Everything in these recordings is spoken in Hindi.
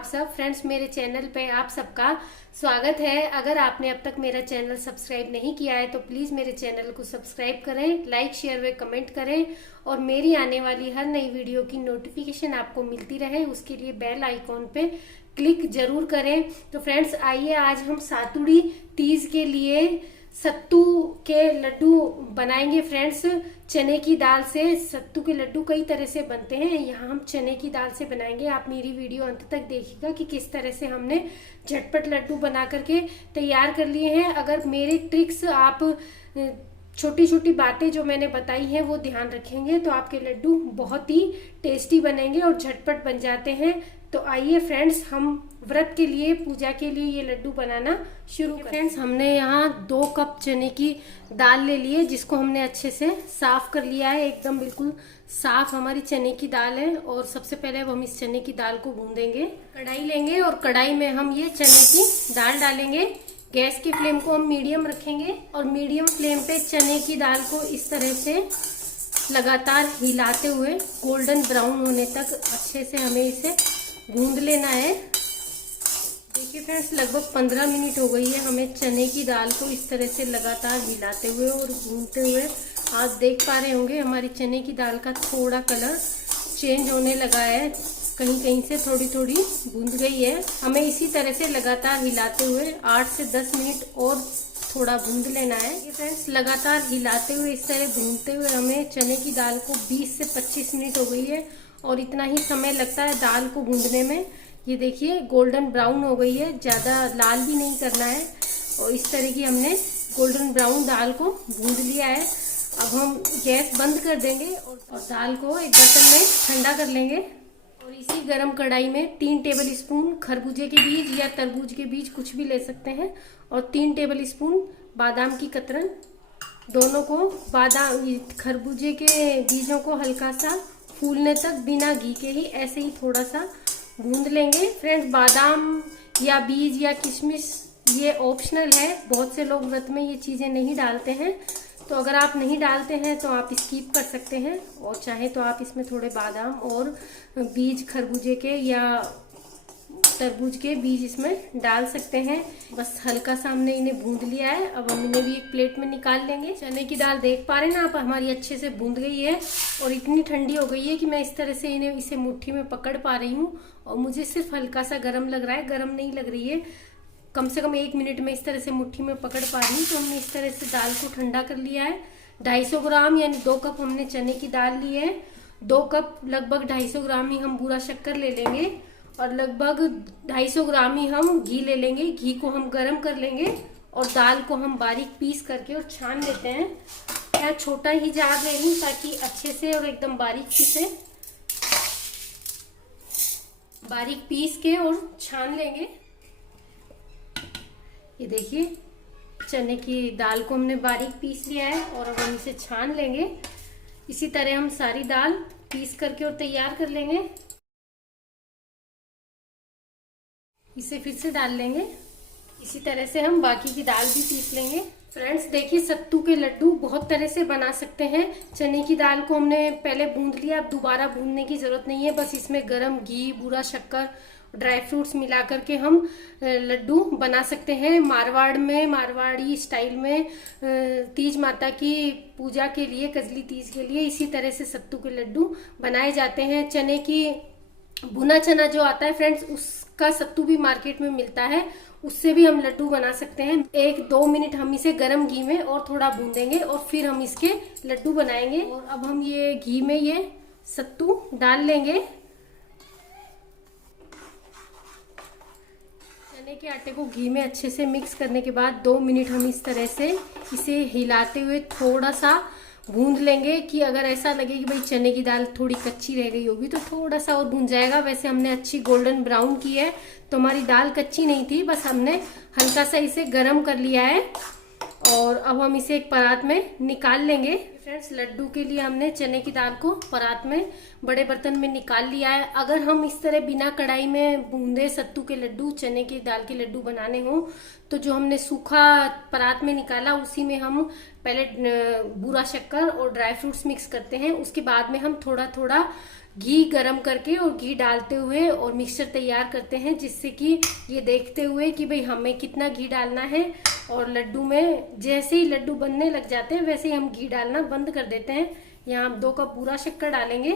आप सब फ्रेंड्स, मेरे चैनल पे आप सबका स्वागत है। अगर आपने अब तक मेरा चैनल सब्सक्राइब नहीं किया है तो प्लीज मेरे चैनल को सब्सक्राइब करें, लाइक शेयर व कमेंट करें और मेरी आने वाली हर नई वीडियो की नोटिफिकेशन आपको मिलती रहे उसके लिए बेल आइकॉन पे क्लिक जरूर करें। तो फ्रेंड्स आइए, आज हम सातुड़ी तीज के लिए सत्तू के लड्डू बनाएंगे। फ्रेंड्स चने की दाल से सत्तू के लड्डू कई तरह से बनते हैं, यहाँ हम चने की दाल से बनाएंगे। आप मेरी वीडियो अंत तक देखिएगा कि किस तरह से हमने झटपट लड्डू बना करके तैयार कर लिए हैं। अगर मेरे ट्रिक्स आप छोटी छोटी बातें जो मैंने बताई हैं वो ध्यान रखेंगे तो आपके लड्डू बहुत ही टेस्टी बनेंगे और झटपट बन जाते हैं। तो आइए फ्रेंड्स, हम व्रत के लिए, पूजा के लिए ये लड्डू बनाना शुरू करें। फ्रेंड्स हमने यहाँ 2 कप चने की दाल ले लिए जिसको हमने अच्छे से साफ कर लिया है। एकदम बिल्कुल साफ हमारी चने की दाल है। और सबसे पहले अब हम इस चने की दाल को भूनेंगे। कढ़ाई लेंगे और कढ़ाई में हम ये चने की दाल डालेंगे। गैस की फ्लेम को हम मीडियम रखेंगे और मीडियम फ्लेम पे चने की दाल को इस तरह से लगातार हिलाते हुए गोल्डन ब्राउन होने तक अच्छे से हमें इसे भून लेना है। देखिए फ्रेंड्स, लगभग 15 मिनट हो गई है हमें चने की दाल को इस तरह से लगातार हिलाते हुए और भूनते हुए। आप देख पा रहे होंगे हमारी चने की दाल का थोड़ा कलर चेंज होने लगा है, कहीं कहीं से थोड़ी थोड़ी भून गई है। हमें इसी तरह से लगातार हिलाते हुए 8 से 10 मिनट और थोड़ा भून लेना है। ये फ्रेंड्स लगातार हिलाते हुए इस तरह भूनते हुए हमें चने की दाल को 20 से 25 मिनट हो गई है और इतना ही समय लगता है दाल को भूनने में। ये देखिए गोल्डन ब्राउन हो गई है, ज़्यादा लाल भी नहीं करना है। और इस तरह की हमने गोल्डन ब्राउन दाल को भून लिया है। अब हम गैस बंद कर देंगे और दाल को एक बर्तन में ठंडा कर लेंगे। और इसी गरम कढ़ाई में 3 टेबल स्पून खरबूजे के बीज या तरबूज के बीज कुछ भी ले सकते हैं और 3 टेबल स्पून बादाम की कतरन, दोनों को बादाम खरबूजे के बीजों को हल्का सा फूलने तक बिना घी के ही ऐसे ही थोड़ा सा भून लेंगे। फ्रेंड्स बादाम या बीज या किशमिश ये ऑप्शनल है, बहुत से लोग व्रत में ये चीज़ें नहीं डालते हैं। तो अगर आप नहीं डालते हैं तो आप स्किप कर सकते हैं और चाहे तो आप इसमें थोड़े बादाम और बीज खरबूजे के या तरबूज के बीज इसमें डाल सकते हैं। बस हल्का सा हमने इन्हें भून लिया है। अब हम इन्हें भी एक प्लेट में निकाल लेंगे। चने की दाल देख पा रहे हैं ना आप, हमारी अच्छे से भून गई है और इतनी ठंडी हो गई है कि मैं इस तरह से इसे मुट्ठी में पकड़ पा रही हूँ। और मुझे सिर्फ हल्का सा गर्म लग रहा है, गर्म नहीं लग रही है। कम से कम 1 मिनट में इस तरह से मुट्ठी में पकड़ पा रही हूँ। तो हमने इस तरह से दाल को ठंडा कर लिया है। 250 ग्राम यानी 2 कप हमने चने की दाल ली है। 2 कप लगभग 250 ग्राम ही हम बूरा शक्कर ले लेंगे और लगभग 250 ग्राम ही हम घी ले लेंगे। घी को हम गर्म कर लेंगे और दाल को हम बारीक पीस करके और छान लेते हैं। मैं छोटा ही जार ले लूँ ताकि अच्छे से और एकदम बारीक पीसे, बारीक पीस के और छान लेंगे। ये देखिए चने की दाल को हमने बारीक पीस लिया है और अब हम इसे छान लेंगे। इसी तरह हम सारी दाल पीस करके और तैयार कर लेंगे। इसे फिर से डाल लेंगे। इसी तरह से हम बाकी की दाल भी पीस लेंगे। फ्रेंड्स देखिए, सत्तू के लड्डू बहुत तरह से बना सकते हैं। चने की दाल को हमने पहले भून लिया, अब दोबारा भूनने की जरूरत नहीं है। बस इसमें गरम घी, बूरा शक्कर, ड्राई फ्रूट्स मिला करके हम लड्डू बना सकते हैं। मारवाड़ में, मारवाड़ी स्टाइल में तीज माता की पूजा के लिए, कजली तीज के लिए इसी तरह से सत्तू के लड्डू बनाए जाते हैं। चने की भुना चना जो आता है फ्रेंड्स, उसका सत्तू भी मार्केट में मिलता है, उससे भी हम लड्डू बना सकते हैं। 1-2 मिनट हम इसे गरम घी में और थोड़ा भून देंगे और फिर हम इसके लड्डू बनाएंगे। और अब हम ये घी में ये सत्तू डाल लेंगे। चने के आटे को घी में अच्छे से मिक्स करने के बाद 2 मिनट हम इस तरह से इसे हिलाते हुए थोड़ा सा भून लेंगे कि अगर ऐसा लगे कि भाई चने की दाल थोड़ी कच्ची रह गई होगी तो थोड़ा सा और भून जाएगा। वैसे हमने अच्छी गोल्डन ब्राउन की है तो हमारी दाल कच्ची नहीं थी, बस हमने हल्का सा इसे गर्म कर लिया है। और अब हम इसे एक परात में निकाल लेंगे। फ्रेंड्स, लड्डू के लिए हमने चने की दाल को परात में बड़े बर्तन में निकाल लिया है। अगर हम इस तरह बिना कढ़ाई में बूंदे सत्तू के लड्डू, चने की दाल के लड्डू बनाने हो तो जो हमने सूखा परात में निकाला उसी में हम पहले बूरा शक्कर और ड्राई फ्रूट्स मिक्स करते हैं। उसके बाद में हम थोड़ा थोड़ा घी गरम करके और घी डालते हुए और मिक्सचर तैयार करते हैं, जिससे कि ये देखते हुए कि भाई हमें कितना घी डालना है। और लड्डू में जैसे ही लड्डू बनने लग जाते हैं वैसे ही हम घी डालना बंद कर देते हैं। यहाँ हम 2 कप बूरा शक्कर डालेंगे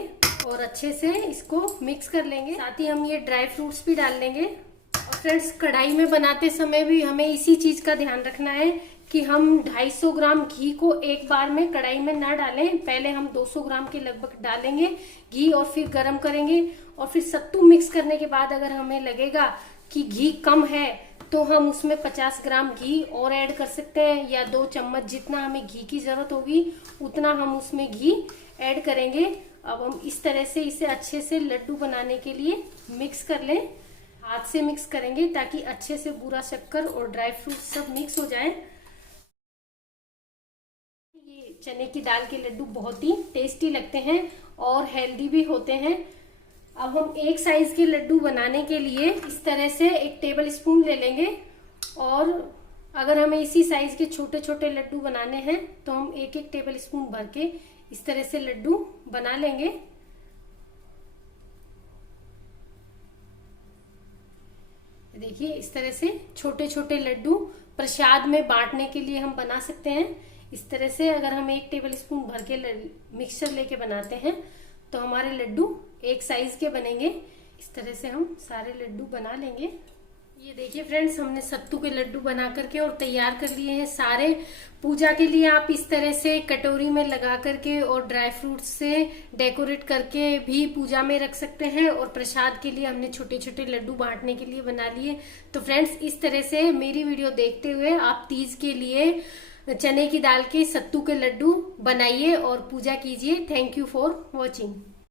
और अच्छे से इसको मिक्स कर लेंगे। साथ ही हम ये ड्राई फ्रूट्स भी डाल लेंगे। और फ्रेंड्स, कढ़ाई में बनाते समय भी हमें इसी चीज का ध्यान रखना है कि हम 250 ग्राम घी को एक बार में कढ़ाई में ना डालें। पहले हम 200 ग्राम के लगभग डालेंगे घी और फिर गरम करेंगे। और फिर सत्तू मिक्स करने के बाद अगर हमें लगेगा कि घी कम है तो हम उसमें 50 ग्राम घी और ऐड कर सकते हैं, या 2 चम्मच जितना हमें घी की जरूरत होगी उतना हम उसमें घी ऐड करेंगे। अब हम इस तरह से इसे अच्छे से लड्डू बनाने के लिए मिक्स कर लें। हाथ से मिक्स करेंगे ताकि अच्छे से बूरा शक्कर और ड्राई फ्रूट सब मिक्स हो जाए। ये चने की दाल के लड्डू बहुत ही टेस्टी लगते हैं और हेल्दी भी होते हैं। अब हम एक साइज के लड्डू बनाने के लिए इस तरह से 1 टेबल स्पून ले लेंगे। और अगर हमें इसी साइज के छोटे छोटे लड्डू बनाने हैं तो हम 1-1 टेबल स्पून भर के इस तरह से लड्डू बना लेंगे। देखिए, इस तरह से छोटे छोटे लड्डू प्रसाद में बांटने के लिए हम बना सकते हैं। इस तरह से अगर हम 1 टेबल स्पून भर के मिक्सचर लेके बनाते हैं तो हमारे लड्डू एक साइज के बनेंगे। इस तरह से हम सारे लड्डू बना लेंगे। ये देखिए फ्रेंड्स, हमने सत्तू के लड्डू बना करके और तैयार कर लिए हैं सारे। पूजा के लिए आप इस तरह से कटोरी में लगा करके और ड्राई फ्रूट्स से डेकोरेट करके भी पूजा में रख सकते हैं। और प्रसाद के लिए हमने छोटे छोटे लड्डू बांटने के लिए बना लिए। तो फ्रेंड्स, इस तरह से मेरी वीडियो देखते हुए आप तीज के लिए चने की दाल के सत्तू के लड्डू बनाइए और पूजा कीजिए। Thank you for watching.